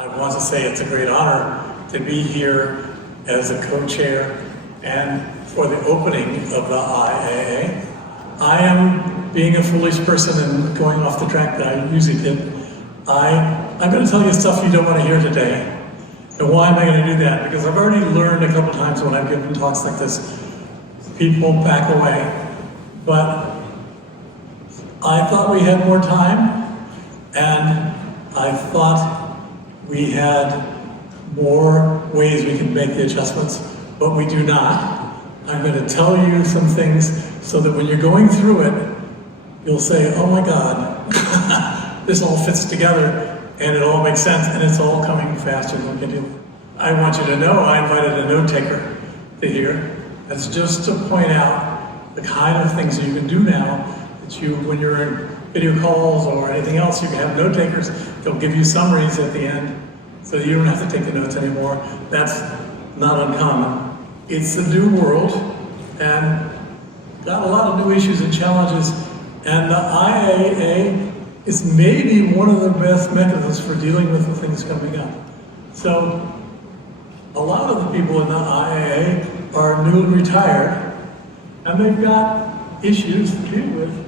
I want to say it's a great honor to be here as a co-chair and for the opening of the IAA. I am being a foolish person and going off the track that I usually did. I'm going to tell you stuff you don't want to hear today. And why am I going to do that? Because I've already learned a couple times when I've given talks like this, people back away. But I thought we had more time, and I thought we had more ways we could make the adjustments, but we do not. I'm going to tell you some things so that when you're going through it, you'll say, oh my God, this all fits together and it all makes sense and it's all coming faster than we can do. I want you to know I invited a note taker to here. That's just to point out the kind of things that you can do now that you, when you're in video calls or anything else, you can have note takers. They'll give you summaries at the end so you don't have to take the notes anymore. That's not uncommon. It's the new world and got a lot of new issues and challenges, and the IAA is maybe one of the best mechanisms for dealing with the things coming up. So a lot of the people in the IAA are new and retired, and they've got issues to deal with.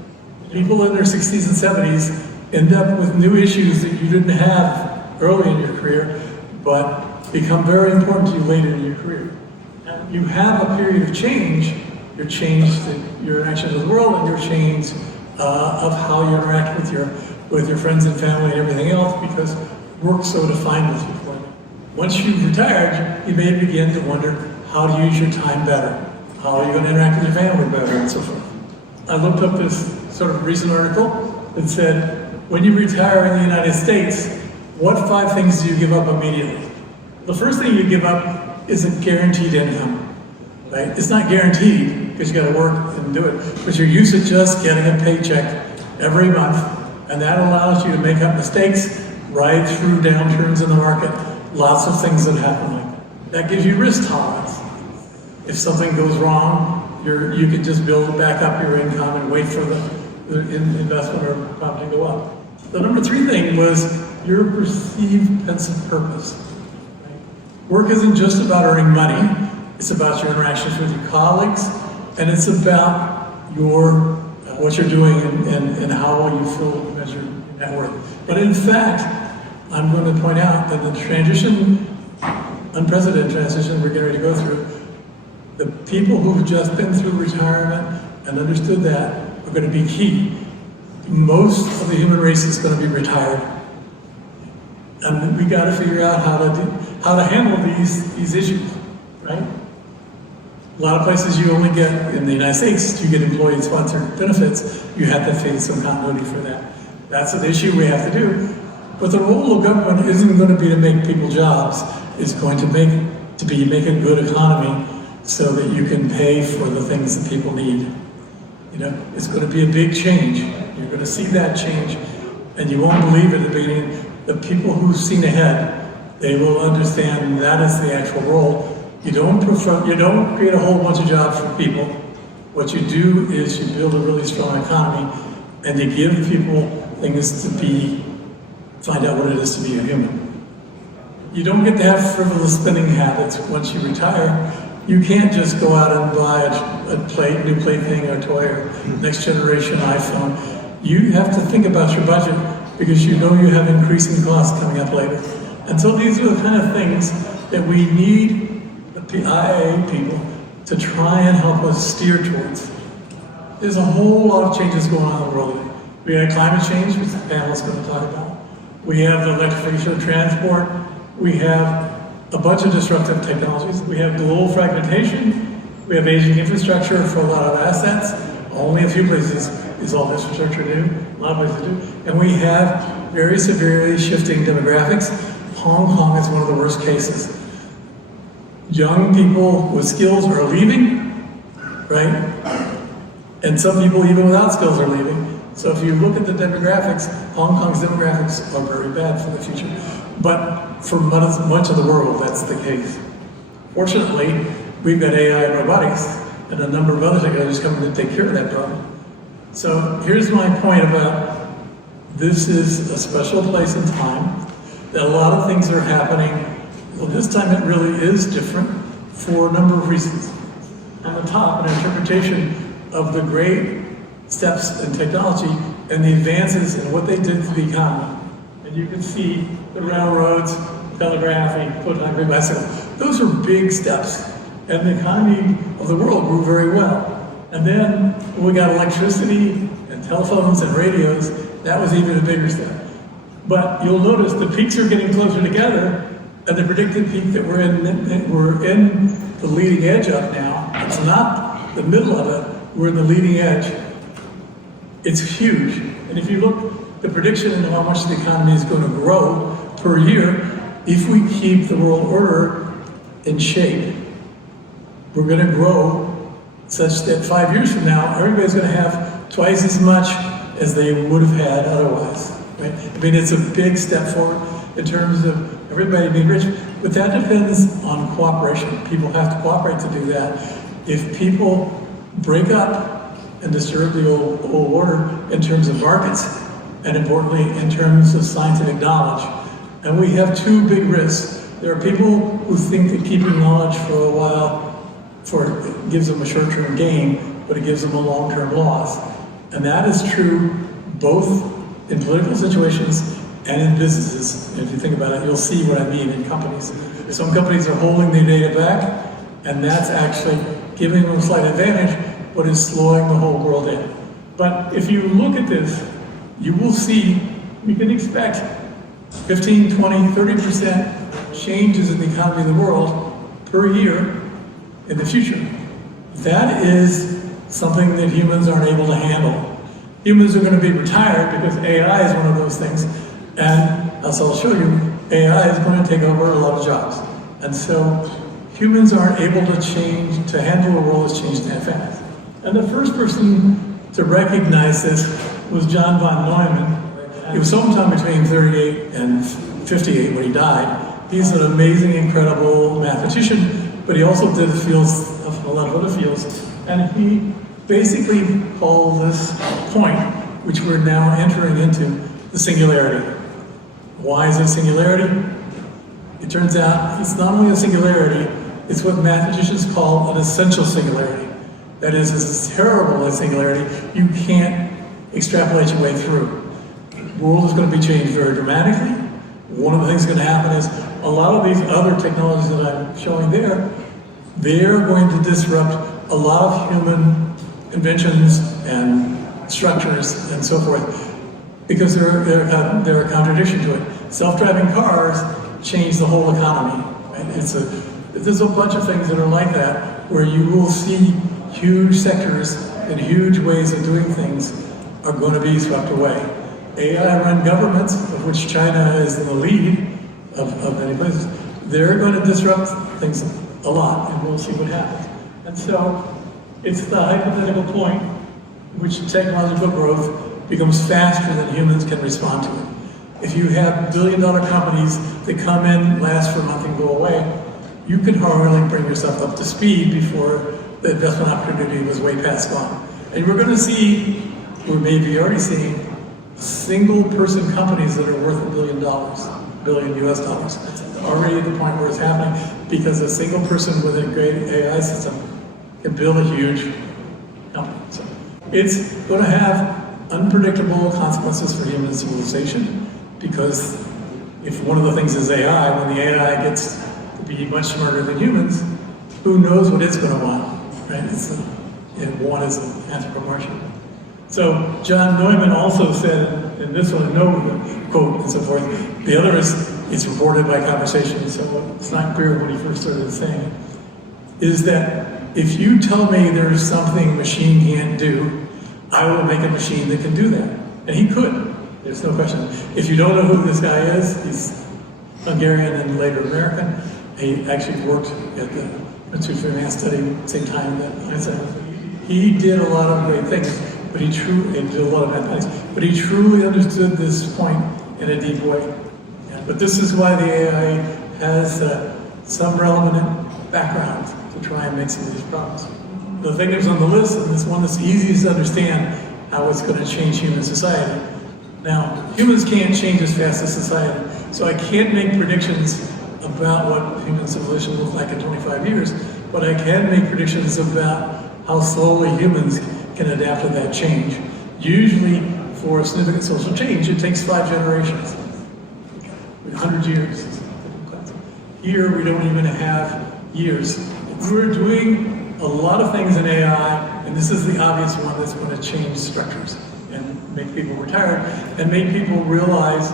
People in their 60s and 70s end up with new issues that you didn't have early in your career, but become very important to you later in your career. And you have a period of change, your interaction with the world, and your change of how you interact with your friends and family and everything else, because work's so defined with you. Once you've retired, you may begin to wonder how to use your time better, how are you going to interact with your family better, and so forth. I looked up this sort of recent article that said, when you retire in the United States, what 5 things do you give up immediately? The first thing you give up is a guaranteed income, right? It's not guaranteed because you got to work and do it, but you're used to just getting a paycheck every month, and that allows you to make up mistakes, ride through downturns in the market, lots of things that happen like that. That gives you risk tolerance. If something goes wrong, you can just build back up your income and wait for the investment or profit to go up. The number 3 thing was your perceived sense of purpose. Right? Work isn't just about earning money, it's about your interactions with your colleagues, and it's about what you're doing and how you feel measured at work. But in fact, I'm going to point out that the unprecedented transition we're getting ready to go through, the people who've just been through retirement and understood that are going to be key. Most of the human race is going to be retired. And we got to figure out how to handle these issues, right? A lot of places you only get, in the United States, you get employee-sponsored benefits. You have to face some continuity for that. That's an issue we have to do. But the role of government isn't going to be to make people jobs. It's going to make a good economy so that you can pay for the things that people need. You know, it's going to be a big change. You're going to see that change, and you won't believe it at the beginning. The people who've seen ahead, they will understand that is the actual role. You don't create a whole bunch of jobs for people. What you do is you build a really strong economy, and you give people things to find out what it is to be a human. You don't get to have frivolous spending habits once you retire. You can't just go out and buy a new plaything or toy or next generation iPhone. You have to think about your budget because you know you have increasing costs coming up later. And so these are the kind of things that we need the IAA people to try and help us steer towards. There's a whole lot of changes going on in the world today. We have climate change, which the panel is going to talk about. We have the electrification of transport. We have a bunch of disruptive technologies. We have global fragmentation. We have aging infrastructure for a lot of assets. Only a few places is all infrastructure new. A lot of places do. And we have very severely shifting demographics. Hong Kong is one of the worst cases. Young people with skills are leaving, right? And some people even without skills are leaving. So if you look at the demographics, Hong Kong's demographics are very bad for the future. But for much of the world, that's the case. Fortunately, we've got AI and robotics and a number of other technologies coming to take care of that problem. So here's my point about this is a special place in time. that a lot of things are happening. Well, this time it really is different for a number of reasons. On the top, an interpretation of the great steps in technology and the advances in what they did to the economy. And you can see the railroads, telegraphy, photography, bicycle. Those are big steps. And the economy of the world grew very well. And then when we got electricity and telephones and radios, that was even a bigger step. But you'll notice the peaks are getting closer together, and the predicted peak that we're in the leading edge of now. It's not the middle of it, we're in the leading edge. It's huge. And if you look, the prediction of how much the economy is going to grow per year, if we keep the world order in shape, we're going to grow such that 5 years from now, everybody's going to have twice as much as they would have had otherwise. Right? I mean, it's a big step forward in terms of everybody being rich, but that depends on cooperation. People have to cooperate to do that. If people break up and disturb the old order in terms of markets, and importantly, in terms of scientific knowledge, and we have two big risks. There are people who think that keeping knowledge for a while gives them a short-term gain, but it gives them a long-term loss. And that is true both in political situations and in businesses. And if you think about it, you'll see what I mean in companies. Some companies are holding their data back, and that's actually giving them a slight advantage, but is slowing the whole world in. But if you look at this, you will see we can expect 15, 20, 30% changes in the economy of the world per year in the future. That is something that humans aren't able to handle. Humans are going to be retired because AI is one of those things, and as I'll show you, AI is going to take over a lot of jobs. And so humans aren't able to handle a world that's changed that fast. And the first person to recognize this was John von Neumann. He was sometime between 38 and 58 when he died. He's an amazing, incredible mathematician, but he also did a lot of other fields. And he basically called this point, which we're now entering into, the singularity. Why is it singularity? It turns out it's not only a singularity, it's what mathematicians call an essential singularity. That is, it's terrible a singularity, you can't extrapolate your way through. The world is going to be changed very dramatically. One of the things that's going to happen is a lot of these other technologies that I'm showing there, they're going to disrupt a lot of human inventions and structures and so forth, because they're a contradiction to it. Self-driving cars change the whole economy. Right? There's a bunch of things that are like that, where you will see huge sectors and huge ways of doing things are going to be swept away. AI-run governments, of which China is in the lead of many places, they're going to disrupt things a lot, and we'll see what happens. And so it's the hypothetical point which technological growth becomes faster than humans can respond to it. If you have billion-dollar companies that come in, last for a month, and go away, you can hardly bring yourself up to speed before the investment opportunity was way past gone. And we're going to see, or maybe already seeing, single-person companies that are worth $1 billion US dollars. It's already at the point where it's happening, because a single person with a great AI system can build a huge company. So it's going to have unpredictable consequences for human civilization, because if one of the things is AI, when the AI gets to be much smarter than humans, who knows what it's going to want, right? One is an anthropomorphic. So John Neumann also said, and this one, no quote and so forth, the other is, it's reported by conversation, so it's not clear when he first started saying it, is that if you tell me there's something a machine can't do, I will make a machine that can do that. And he could, there's no question. If you don't know who this guy is, he's Hungarian and later American. He actually worked at the Institute for Advanced Study at the same time that Einstein. He did a lot of great things, but he did a lot of mathematics, but he truly understood this point in a deep way. Yeah, but this is why the AI has some relevant background to try and make some of these problems. The thing that's on the list, and this one that's easiest to understand how it's going to change human society. Now, humans can't change as fast as society. So I can't make predictions about what human civilization looks like in 25 years, but I can make predictions about how slowly humans can adapt to that change. Usually, for a significant social change, it takes 5 generations, 100 years. Here, we don't even have years. We're doing a lot of things in AI, and this is the obvious one that's going to change structures and make people retired and make people realize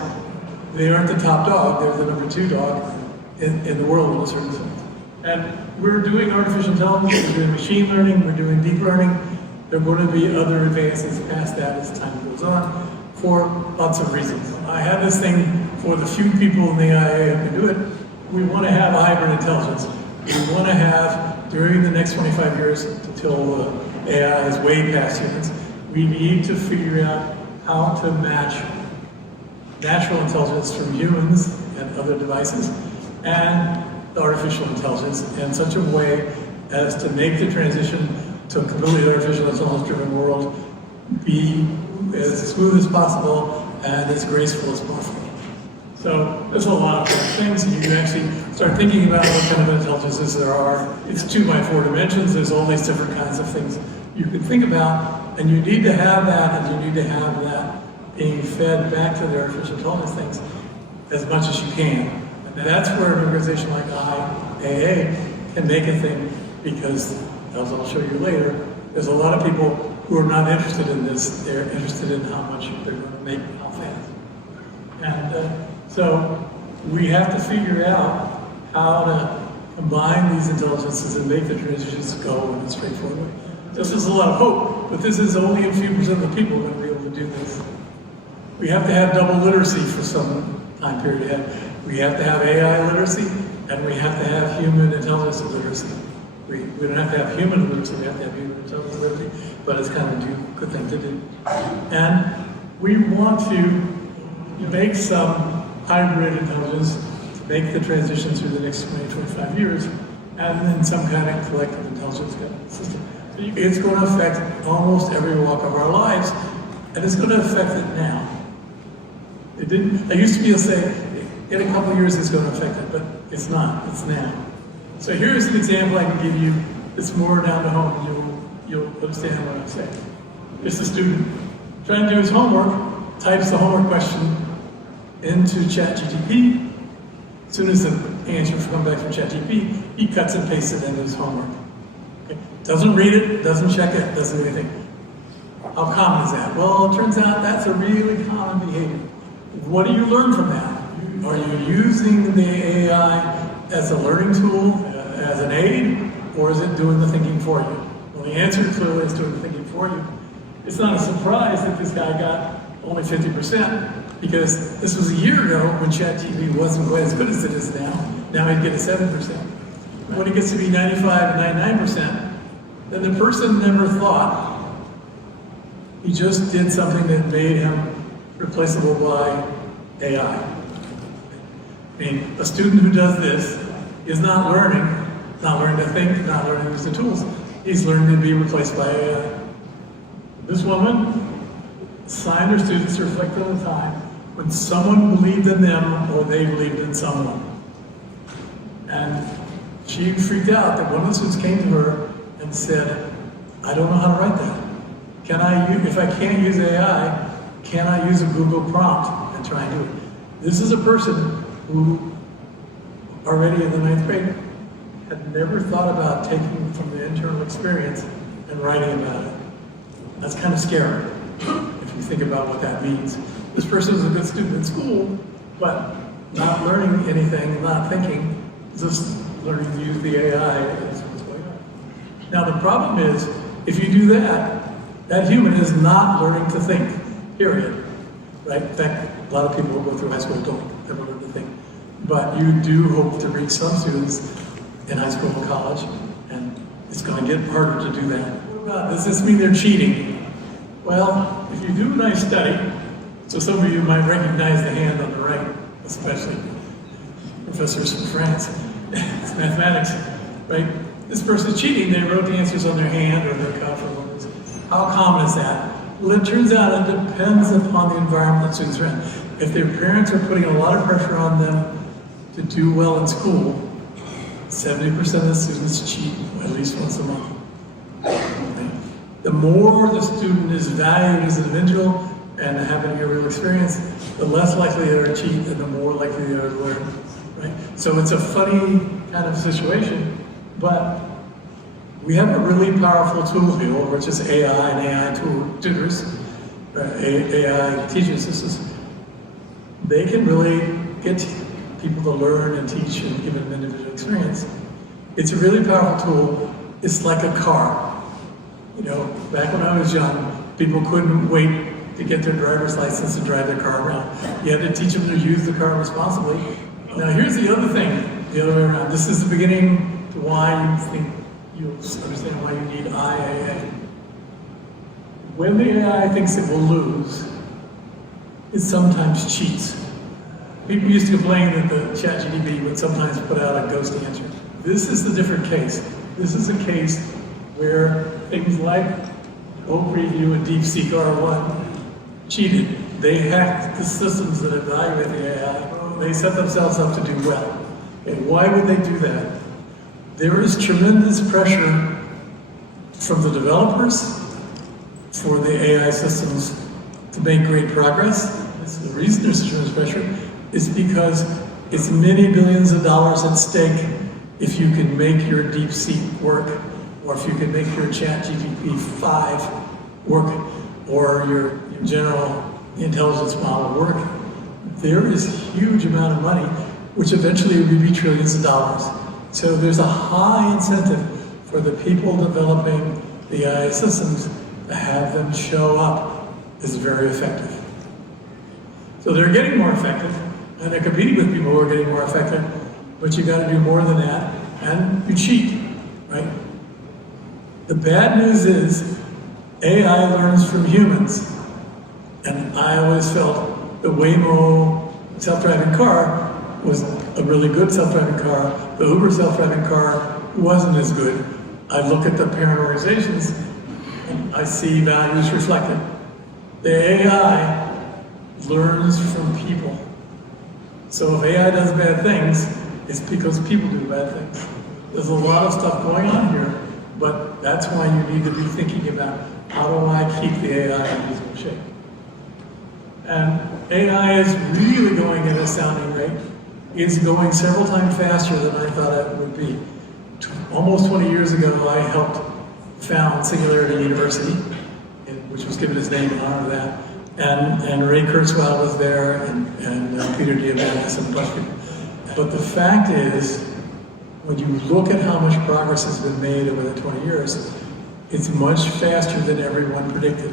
they aren't the top dog, they're the number 2 dog in the world in a certain sense. And we're doing artificial intelligence, we're doing machine learning, we're doing deep learning. There are going to be other advances past that as time goes on for lots of reasons. I have this thing for the few people in the IAA who can do it. We want to have hybrid intelligence. We want to have, during the next 25 years, until AI is way past humans, we need to figure out how to match natural intelligence from humans and other devices and artificial intelligence in such a way as to make the transition to a completely artificial intelligence-driven world be as smooth as possible and as graceful as possible. So there's a lot of things. You can actually start thinking about what kind of intelligences there are. It's 2 by 4 dimensions. There's all these different kinds of things you can think about, and you need to have that, and you need to have that being fed back to the artificial intelligence things as much as you can. And that's where an organization like IAA can make a thing, because, as I'll show you later, there's a lot of people who are not interested in this. They're interested in how much they're going to make, how fast. And so we have to figure out how to combine these intelligences and make the transitions go in a straightforward way. This is a lot of hope, but this is only a few % of the people that will be able to do this. We have to have double literacy for some time period ahead. We have to have AI literacy, and we have to have human intelligence literacy. We don't have to have human literacy, we have to have human intelligence literacy, but it's kind of a good thing to do. And we want to make some hybrid intelligence to make the transition through the next 20, 25 years, and then some kind of collective intelligence system. So it's going to affect almost every walk of our lives, and it's going to affect it now. It didn't. I used to be able to say, in a couple of years it's going to affect it, but it's not. It's now. So here's an example I can give you that's more down to home, and you'll understand what I'm saying. It's a student trying to do his homework, types the homework question into ChatGPT. As soon as the answer comes back from ChatGPT, he cuts and pastes it into his homework. Okay? Doesn't read it, doesn't check it, doesn't do anything. How common is that? Well, it turns out that's a really common behavior. What do you learn from that? Are you using the AI as a learning tool, as an aid, or is it doing the thinking for you? Well, the answer clearly is doing the thinking for you. It's not a surprise that this guy got only 50%, because this was a year ago when ChatGPT wasn't quite as good as it is now. Now he'd get a 7%. When it gets to be 95 and 99%, then the person never thought. He just did something that made him replaceable by AI. I mean, a student who does this is not learning to think, not learning to use the tools. He's learning to be replaced by AI. This woman signed her students to reflect on the time when someone believed in them or they believed in someone. And she freaked out that one of the students came to her and said, I don't know how to write that. If I can't use AI, can I use a Google prompt and try and do it? This is a person who, already in the 9th grade, had never thought about taking from the internal experience and writing about it. That's kind of scary, if you think about what that means. This person is a good student in school, but not learning anything, not thinking, just learning to use the AI as what's going on. Now the problem is, if you do that, that human is not learning to think, period. Right? In fact, a lot of people who go through high school don't ever learn to think. But you do hope to reach some students in high school and college, and it's going to get harder to do that. Does this mean they're cheating? Well, if you do a nice study, so some of you might recognize the hand on the right, especially professors from France. It's mathematics, right? This person's cheating. They wrote the answers on their hand or their cuff or whatever. How common is that? Well, it turns out it depends upon the environment that students are in. If their parents are putting a lot of pressure on them to do well in school, 70% of the students cheat at least once a month. Okay? The more the student is valued as an individual and having a real experience, the less likely they are to cheat and the more likely they are to learn. Right? So it's a funny kind of situation, but we have a really powerful tool here, which is AI and AI tutors, AI teaching assistants. They can really get people to learn and teach and give them an individual experience. It's a really powerful tool. It's like a car. You know, back when I was young, people couldn't wait to get their driver's license and drive their car around. You had to teach them to use the car responsibly. Now here's the other thing, the other way around. This is the beginning to why you think you'll understand why you need IAA. When the AI thinks it will lose, it sometimes cheats. People used to complain that the ChatGPT would sometimes put out a ghost answer. This is the different case. This is a case where things like OpenPreview and DeepSeek R1 cheated. They hacked the systems that evaluate the AI. They set themselves up to do well. Okay, why would they do that? There is tremendous pressure from the developers for the AI systems to make great progress. The reason there's tremendous pressure is because it's many billions of dollars at stake if you can make your DeepSeek work, or if you can make your ChatGPT 5 work, or your general intelligence model work. There is a huge amount of money, which eventually will be trillions of dollars. So there's a high incentive for the people developing the AI systems to have them show up as very effective. So they're getting more effective, and they're competing with people who are getting more effective, but you gotta do more than that, and you cheat, right? The bad news is AI learns from humans, and I always felt the Waymo self-driving car was a really good self-driving car. The Uber self-driving car wasn't as good. I look at the parent organizations, and I see values reflected. The AI learns from people. So if AI does bad things, it's because people do bad things. There's a lot of stuff going on here, but that's why you need to be thinking about how do I keep the AI in reasonable shape. And AI is really going at an astounding rate. It's going several times faster than I thought it would be. Almost 20 years ago, I helped found Singularity University, which was given its name in honor of that. And Ray Kurzweil was there, and Peter Diamandis and a bunch of people. But the fact is, when you look at how much progress has been made over the 20 years, it's much faster than everyone predicted.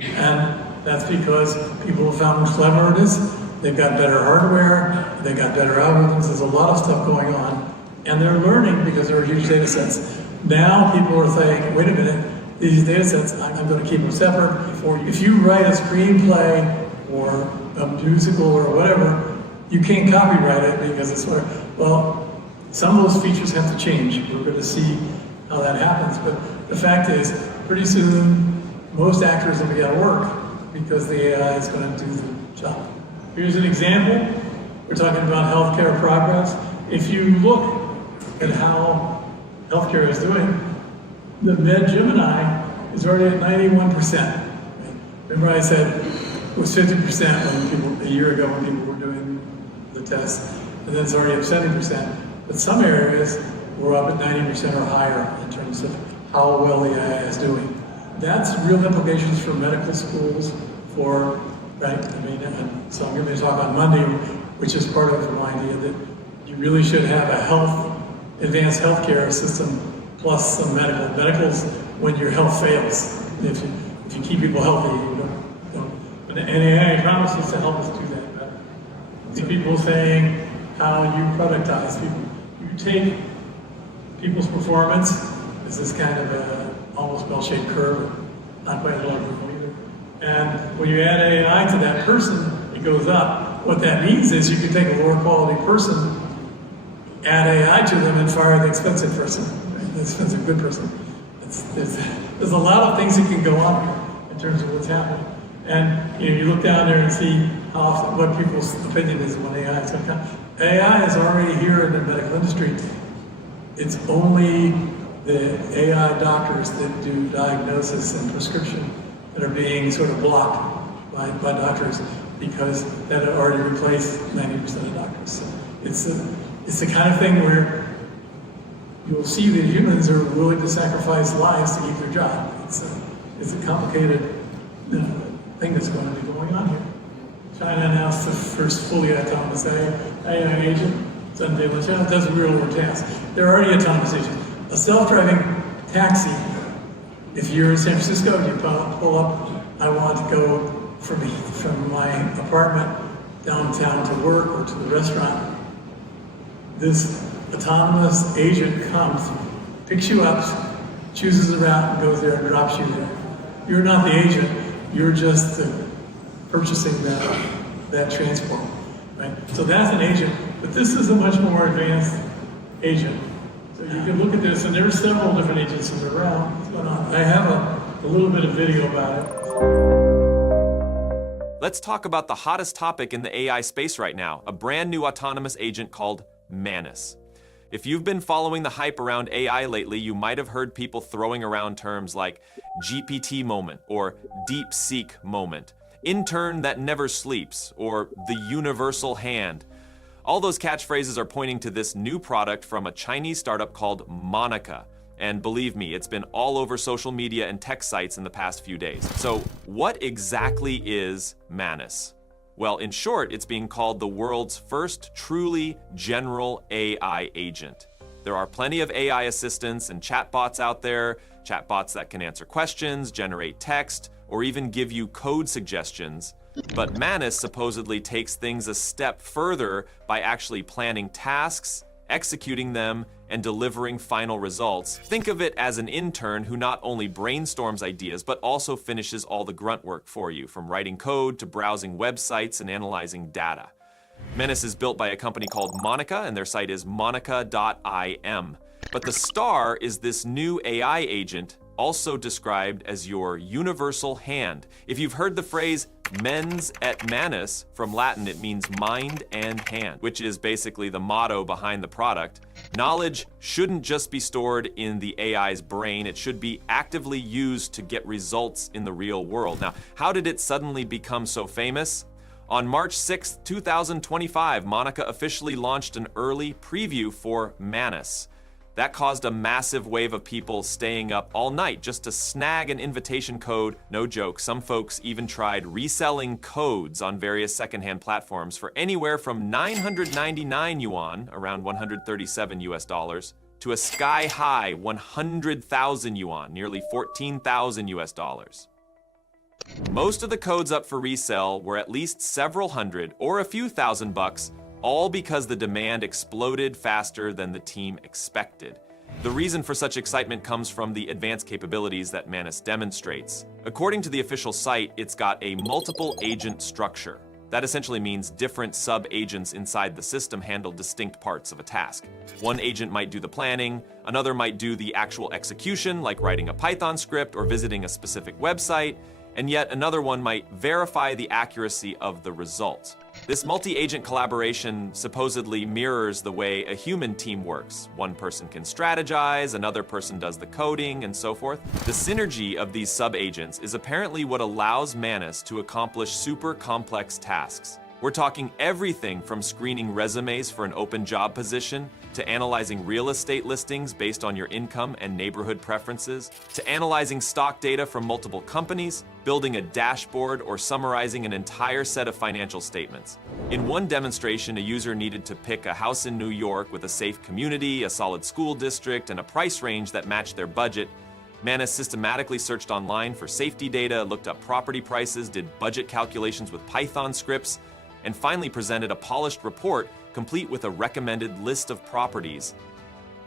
And that's because people have found clever it is. They've got better hardware, they've got better algorithms, there's a lot of stuff going on. And they're learning because there are huge data sets. Now people are saying, wait a minute, these data sets, I'm going to keep them separate. If you write a screenplay or a musical or whatever, you can't copyright it because it's where, well, some of those features have to change. We're going to see how that happens. But the fact is, pretty soon, most actors will be out of work because the AI is going to do the job. Here's an example. We're talking about healthcare progress. If you look at how healthcare is doing, the MedGemini is already at 91%. Remember I said it was 50% when people, a year ago when people were doing the tests, and then it's already up 70%. But some areas we're up at 90% or higher in terms of how well the AI is doing. That's real implications for medical schools, for, right? I mean, and so I'm giving a talk on Monday, which is part of my idea that you really should have a advanced healthcare system plus some medical. Medicals when your health fails. If you keep people healthy, you don't. And AI promises to help us do that better. See people saying how you productize people. You take people's performance as this kind of a almost bell-shaped curve, not quite a logarithmic either. And when you add AI to that person, it goes up. What that means is you can take a lower quality person, add AI to them, and fire the expensive person, right? The expensive good person. There's a lot of things that can go on here. in terms of what's happening. And you look down there and see how often, what people's opinion is when AI is going to come. AI is already here in the medical industry. It's only the AI doctors that do diagnosis and prescription that are being sort of blocked by doctors, because that had already replaced 90% of doctors. So it's the kind of thing where you'll see that humans are willing to sacrifice lives to keep their job. It's a complicated thing that's going to be going on here. China announced the first fully autonomous AI agent. Sunday lunch. It does real world tasks. There are already autonomous agents. A self-driving taxi, if you're in San Francisco, you pull up, I want to go from my apartment downtown to work or to the restaurant. This autonomous agent comes, picks you up, chooses the route, and goes there and drops you there. You're not the agent, you're just purchasing that transport, right? So that's an agent, but this is a much more advanced agent. So you can look at this, and there are several different agents in the realm. What's going on? I have a little bit of video about it. Let's talk about the hottest topic in the AI space right now, a brand new autonomous agent called Manus. If you've been following the hype around AI lately, you might have heard people throwing around terms like GPT moment or DeepSeek moment, intern that never sleeps, or the universal hand. All those catchphrases are pointing to this new product from a Chinese startup called Monica. And believe me, it's been all over social media and tech sites in the past few days. So what exactly is Manus? Well, in short, it's being called the world's first truly general AI agent. There are plenty of AI assistants and chatbots out there, chatbots that can answer questions, generate text, or even give you code suggestions. But Manus supposedly takes things a step further by actually planning tasks, executing them, and delivering final results. Think of it as an intern who not only brainstorms ideas, but also finishes all the grunt work for you, from writing code to browsing websites and analyzing data. Manus is built by a company called Monica, and their site is monica.im. But the star is this new AI agent, also described as your universal hand. If you've heard the phrase mens et manus, from Latin it means mind and hand, which is basically the motto behind the product. Knowledge shouldn't just be stored in the AI's brain, it should be actively used to get results in the real world. Now, how did it suddenly become so famous? On March 6, 2025, Monica officially launched an early preview for Manus. That caused a massive wave of people staying up all night just to snag an invitation code. No joke, some folks even tried reselling codes on various secondhand platforms for anywhere from 999 yuan, around 137 US dollars, to a sky-high 100,000 yuan, nearly 14,000 US dollars. Most of the codes up for resale were at least several hundred or a few thousand bucks, all because the demand exploded faster than the team expected. The reason for such excitement comes from the advanced capabilities that Manus demonstrates. According to the official site, it's got a multiple agent structure. That essentially means different sub-agents inside the system handle distinct parts of a task. One agent might do the planning, another might do the actual execution, like writing a Python script or visiting a specific website, and yet another one might verify the accuracy of the result. This multi-agent collaboration supposedly mirrors the way a human team works. One person can strategize, another person does the coding, and so forth. The synergy of these sub-agents is apparently what allows Manus to accomplish super complex tasks. We're talking everything from screening resumes for an open job position, to analyzing real estate listings based on your income and neighborhood preferences, to analyzing stock data from multiple companies, building a dashboard, or summarizing an entire set of financial statements. In one demonstration, a user needed to pick a house in New York with a safe community, a solid school district, and a price range that matched their budget. Manus systematically searched online for safety data, looked up property prices, did budget calculations with Python scripts, and finally presented a polished report complete with a recommended list of properties.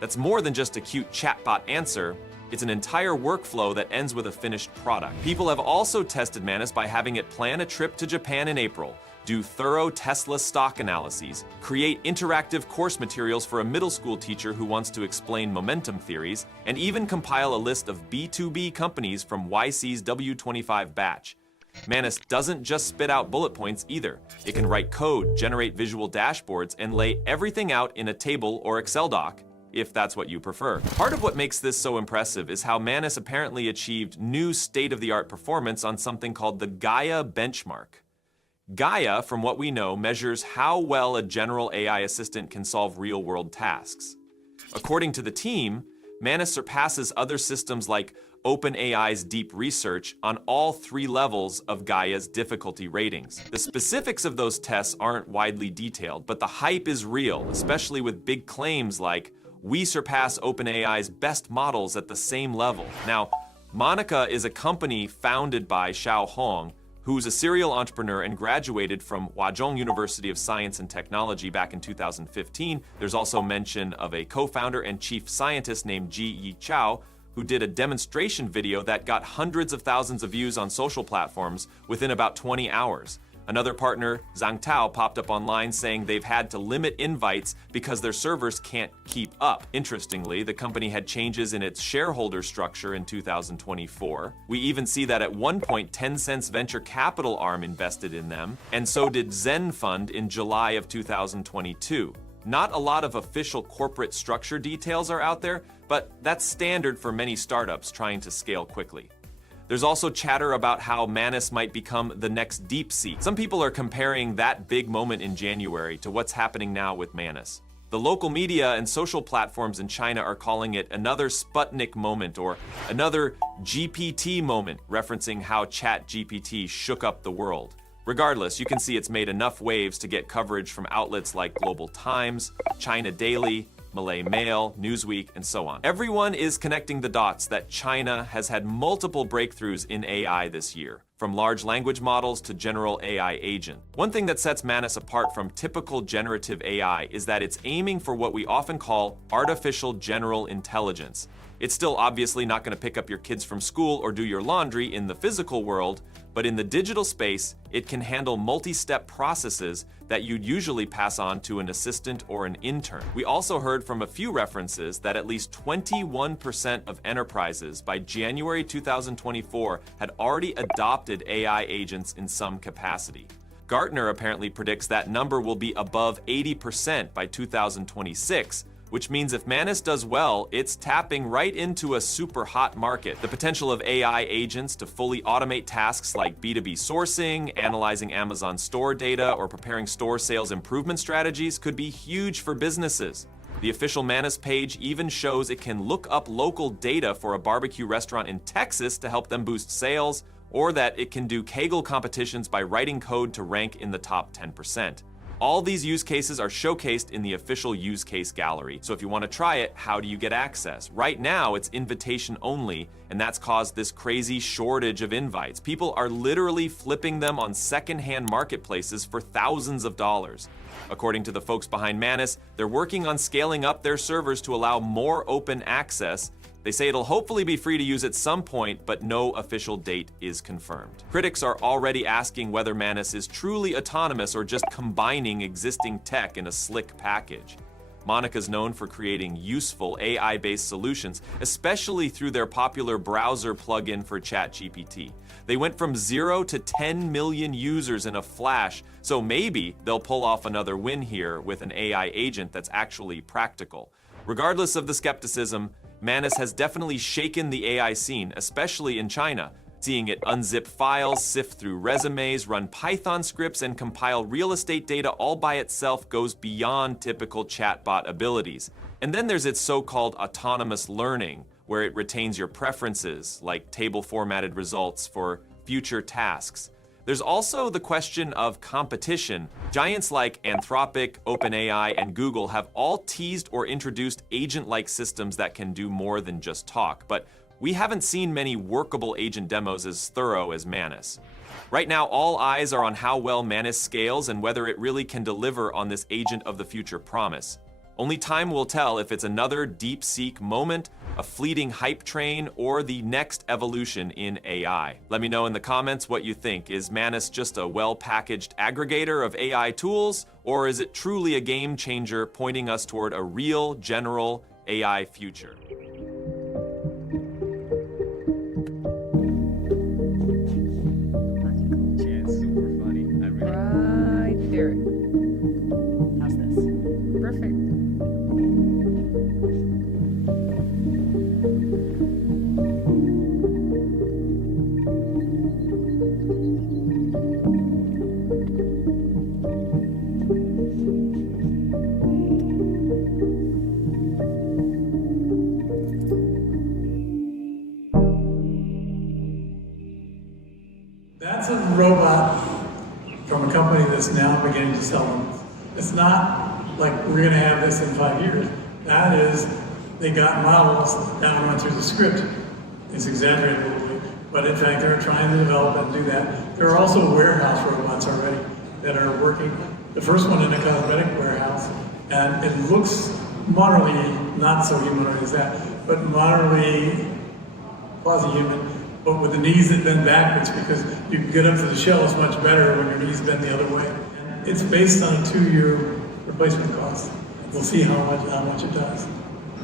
That's more than just a cute chatbot answer. It's an entire workflow that ends with a finished product. People have also tested Manus by having it plan a trip to Japan in April, do thorough Tesla stock analyses, create interactive course materials for a middle school teacher who wants to explain momentum theories, and even compile a list of B2B companies from YC's W25 batch. Manus doesn't just spit out bullet points either. It can write code, generate visual dashboards, and lay everything out in a table or Excel doc, if that's what you prefer. Part of what makes this so impressive is how Manus apparently achieved new state-of-the-art performance on something called the Gaia benchmark. Gaia, from what we know, measures how well a general AI assistant can solve real-world tasks. According to the team, Manus surpasses other systems like OpenAI's deep research on all 3 levels of Gaia's difficulty ratings. The specifics of those tests aren't widely detailed, but the hype is real, especially with big claims like, "We surpass OpenAI's best models at the same level." Now, Monica is a company founded by Xiao Hong, who's a serial entrepreneur and graduated from Huazhong University of Science and Technology back in 2015. There's also mention of a co-founder and chief scientist named Ji Yi Chao, who did a demonstration video that got hundreds of thousands of views on social platforms within about 20 hours. Another partner, Zhang Tao, popped up online saying they've had to limit invites because their servers can't keep up. Interestingly, the company had changes in its shareholder structure in 2024. We even see that at one point, Tencent's venture capital arm invested in them, and so did Zen Fund in July of 2022. Not a lot of official corporate structure details are out there, but that's standard for many startups trying to scale quickly. There's also chatter about how Manus might become the next DeepSeek. Some people are comparing that big moment in January to what's happening now with Manus. The local media and social platforms in China are calling it another Sputnik moment or another GPT moment, referencing how ChatGPT shook up the world. Regardless, you can see it's made enough waves to get coverage from outlets like Global Times, China Daily, Malay Mail, Newsweek, and so on. Everyone is connecting the dots that China has had multiple breakthroughs in AI this year, from large language models to general AI agent. One thing that sets Manus apart from typical generative AI is that it's aiming for what we often call artificial general intelligence. It's still obviously not going to pick up your kids from school or do your laundry in the physical world, but in the digital space, it can handle multi-step processes that you'd usually pass on to an assistant or an intern. We also heard from a few references that at least 21% of enterprises by January 2024 had already adopted AI agents in some capacity. Gartner apparently predicts that number will be above 80% by 2026, which means if Manus does well, it's tapping right into a super hot market. The potential of AI agents to fully automate tasks like B2B sourcing, analyzing Amazon store data, or preparing store sales improvement strategies could be huge for businesses. The official Manus page even shows it can look up local data for a barbecue restaurant in Texas to help them boost sales, or that it can do Kaggle competitions by writing code to rank in the top 10%. All these use cases are showcased in the official use case gallery. So if you want to try it, how do you get access? Right now, it's invitation only, and that's caused this crazy shortage of invites. People are literally flipping them on secondhand marketplaces for thousands of dollars. According to the folks behind Manus, they're working on scaling up their servers to allow more open access. They say it'll hopefully be free to use at some point, but no official date is confirmed. Critics are already asking whether Manus is truly autonomous or just combining existing tech in a slick package. Monica's known for creating useful AI-based solutions, especially through their popular browser plugin for ChatGPT. They went from 0 to 10 million users in a flash, so maybe they'll pull off another win here with an AI agent that's actually practical. Regardless of the skepticism, Manus has definitely shaken the AI scene, especially in China. Seeing it unzip files, sift through resumes, run Python scripts, and compile real estate data all by itself goes beyond typical chatbot abilities. And then there's its so-called autonomous learning, where it retains your preferences, like table-formatted results for future tasks. There's also the question of competition. Giants like Anthropic, OpenAI, and Google have all teased or introduced agent-like systems that can do more than just talk, but we haven't seen many workable agent demos as thorough as Manus. Right now, all eyes are on how well Manus scales and whether it really can deliver on this agent of the future promise. Only time will tell if it's another DeepSeek moment, a fleeting hype train, or the next evolution in AI. Let me know in the comments what you think. Is Manus just a well-packaged aggregator of AI tools, or is it truly a game changer pointing us toward a real, general AI future? Yeah, it's super funny. Right there. How's this? Perfect. That's a robot from a company that's now beginning to sell them. It's not like we're going to have this in 5 years. That is, they got models that went through the script. It's exaggerated a little bit, but in fact, they're trying to develop and do that. There are also warehouse robots already that are working. The first one in a cosmetic warehouse, and it looks moderately, not so humanoid as that, but moderately quasi-human, but with the knees that bend backwards, because you can get up to the shelves much better when your knees bend the other way. It's based on a 2-year replacement cost. We'll see how much it does.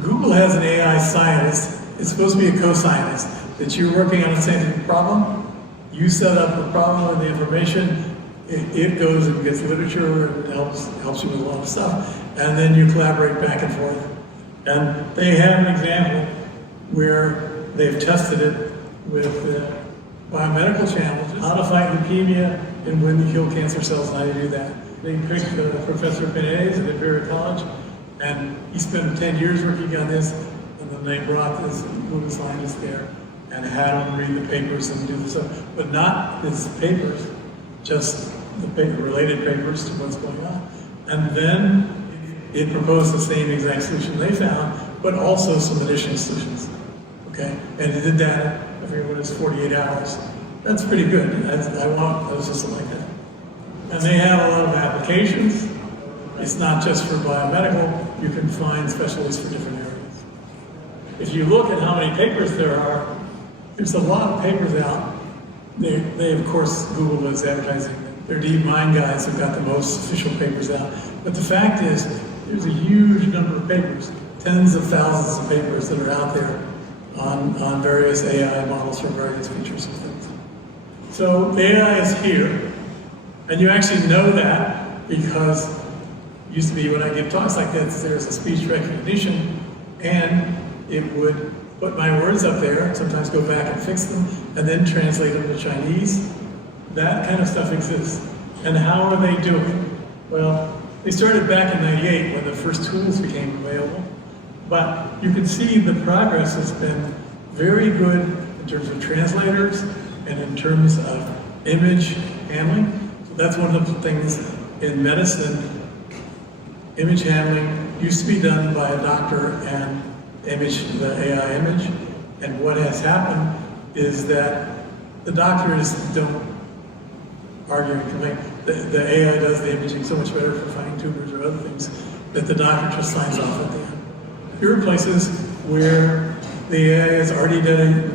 Google has an AI scientist. It's supposed to be a co-scientist, that you're working on a scientific problem. You set up the problem and the information. It goes and gets literature and helps you with a lot of stuff. And then you collaborate back and forth. And they have an example where they've tested it with biomedical challenges, how to fight leukemia and when to kill cancer cells and how to do that. They picked Professor Pinez at Imperial College, and he spent 10 years working on this, and then they brought this woman scientist there and had him read the papers and do the stuff, but not his papers, just the related papers to what's going on. And then it proposed the same exact solution they found, but also some additional solutions. Okay, and it did that, I forget what it is, 48 hours. That's pretty good. I want system like that. And they have a lot of applications. It's not just for biomedical. You can find specialists for different areas. If you look at how many papers there are, there's a lot of papers out. They of course, Google is advertising that their DeepMind guys have got the most official papers out. But the fact is, there's a huge number of papers, tens of thousands of papers that are out there on various AI models for various features and things. So the AI is here, and you actually know that because it used to be when I give talks like this, there's a speech recognition, and it would put my words up there, sometimes go back and fix them, and then translate them to Chinese. That kind of stuff exists. And how are they doing? Well, they started back in '98 when the first tools became available. But you can see the progress has been very good in terms of translators and in terms of image handling. So that's one of the things in medicine. Image handling used to be done by a doctor and the AI image. And what has happened is that the doctors don't argue and complain. The AI does the imaging so much better for finding tumors or other things that the doctor just signs off at the end. Here are places where the AI is already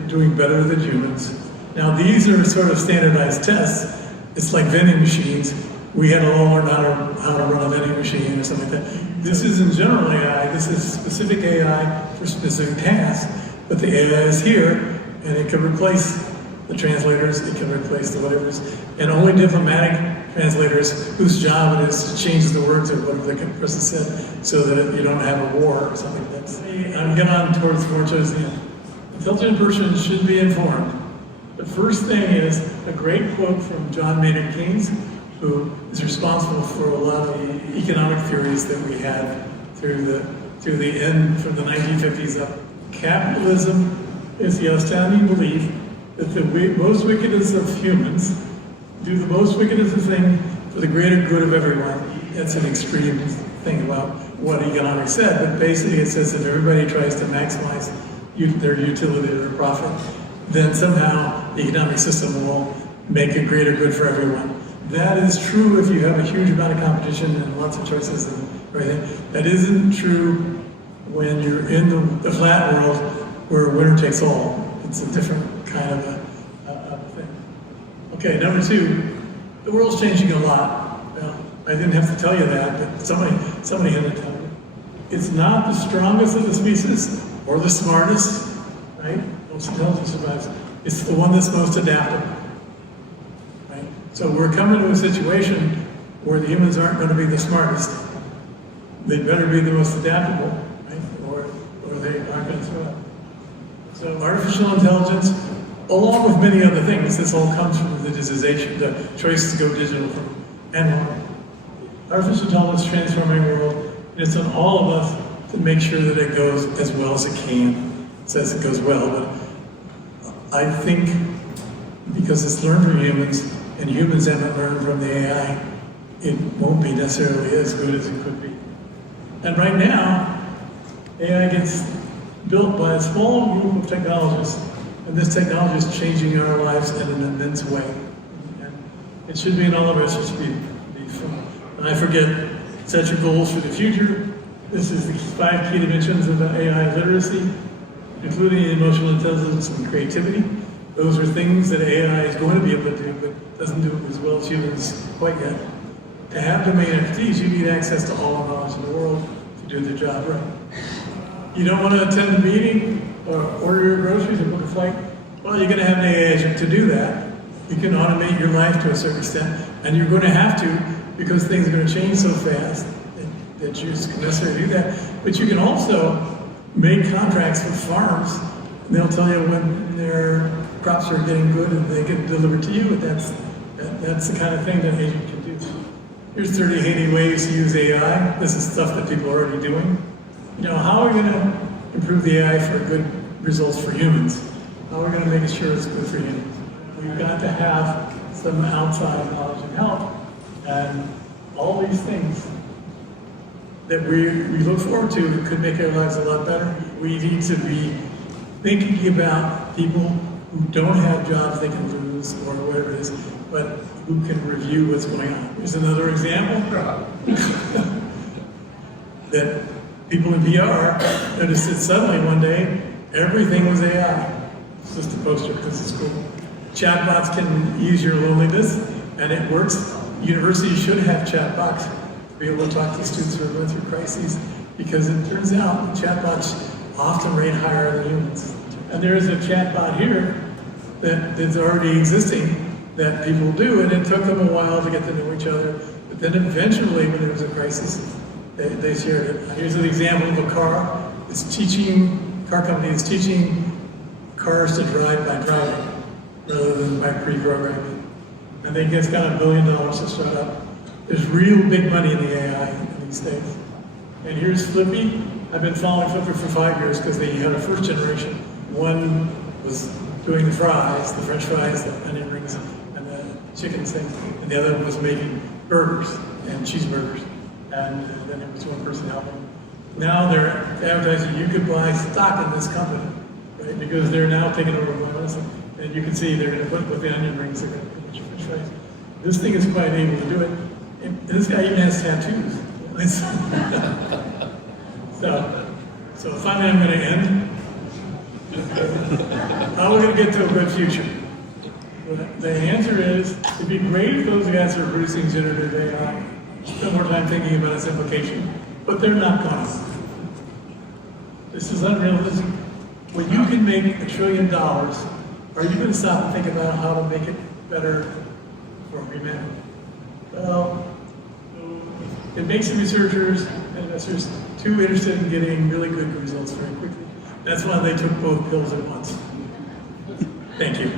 doing better than humans. Now these are sort of standardized tests. It's like vending machines. We had to all learn how to run a vending machine or something like that. This isn't general AI. This is specific AI for specific tasks. But the AI is here, and it can replace the translators. It can replace the whatevers. And only diplomatic translators whose job it is to change the words of whatever the person said so that you don't have a war or something like that. I'm getting on towards the end. Intelligent person should be informed. The first thing is a great quote from John Maynard Keynes, who is responsible for a lot of the economic theories that we had through the end from the 1950s up. Capitalism is the astounding belief that the most wickedest of humans do the most wickedest thing for the greater good of everyone. That's an extreme thing about what economics said, but basically it says if everybody tries to maximize their utility or profit, then somehow the economic system will make a greater good for everyone. That is true if you have a huge amount of competition and lots of choices, Right? That isn't true when you're in the flat world where winner takes all. It's a different kind of a thing. Okay, number two, the world's changing a lot. Well, I didn't have to tell you that, but somebody had to tell you. It's not the strongest of the species or the smartest, right? Most intelligent survives. It's the one that's most adaptable, right? So we're coming to a situation where the humans aren't going to be the smartest. They better be the most adaptable, right? Or they aren't going to thrive. So artificial intelligence, along with many other things, this all comes from the digitization, the choice to go digital and more. Artificial intelligence transforming the world, and it's on all of us to make sure that it goes as well as it can. It says it goes well, but I think because it's learned from humans, and humans haven't learned from the AI, it won't be necessarily as good as it could be. And right now, AI gets built by a small group of technologists, and this technology is changing our lives in an immense way. And it should be in all of us, it should be fun. And I forget, set your goals for the future. This is the 5 key dimensions of AI literacy, including emotional intelligence and creativity. Those are things that AI is going to be able to do, but doesn't do it as well as humans quite yet. To have domain expertise, you need access to all the knowledge in the world to do the job right. You don't want to attend a meeting or order your groceries or book a flight? Well, you're going to have an AI agent to do that. You can automate your life to a certain extent, and you're going to have to because things are going to change so fast that you just can necessarily do that. But you can also make contracts with farms, and they'll tell you when their crops are getting good and they get delivered to you, but that's the kind of thing that an agent can do. Here's 30 handy ways to use AI. This is stuff that people are already doing. You know, how are we going to improve the AI for good results for humans? How are we going to make sure it's good for humans? We've got to have some outside knowledge and help, and all these things that we look forward to could make our lives a lot better. We need to be thinking about people who don't have jobs they can lose or whatever it is, but who can review what's going on. Here's another example. That people in VR noticed that suddenly one day, everything was AI. It's just a poster because it's cool. Chatbots can ease your loneliness, and it works. Universities should have chatbots to be able to talk to students who are going through crises, because it turns out chatbots often rate higher than humans. And there is a chatbot here that's already existing that people do, and it took them a while to get to know each other. But then eventually, when there was a crisis, they shared it. Here's an example of a car. Car company is teaching cars to drive by driving rather than by pre-programming. And they just got $1 billion to start up. There's real big money in the AI in these days. And here's Flippy. I've been following Flippy for 5 years because they had a first generation. One was doing the fries, the French fries, the onion rings, and the chicken things. And the other one was making burgers and cheeseburgers. And then there was one person helping. Now they're advertising you could buy stock in this company, right? Because they're now taking over Mondelez. And you can see they're going to put with the onion rings, they're going to put your French fries. This thing is quite able to do it. And this guy even has tattoos. So finally I'm going to end. How are we going to get to a good future? The answer is, it'd be great if those guys are producing generative AI spend more time thinking about its implication, but they're not going to. This is unrealistic. When you can make $1 trillion, are you going to stop and think about how to make it better for humanity? Well, it makes the researchers and investors too interested in getting really good results very quickly. That's why they took both pills at once. Thank you.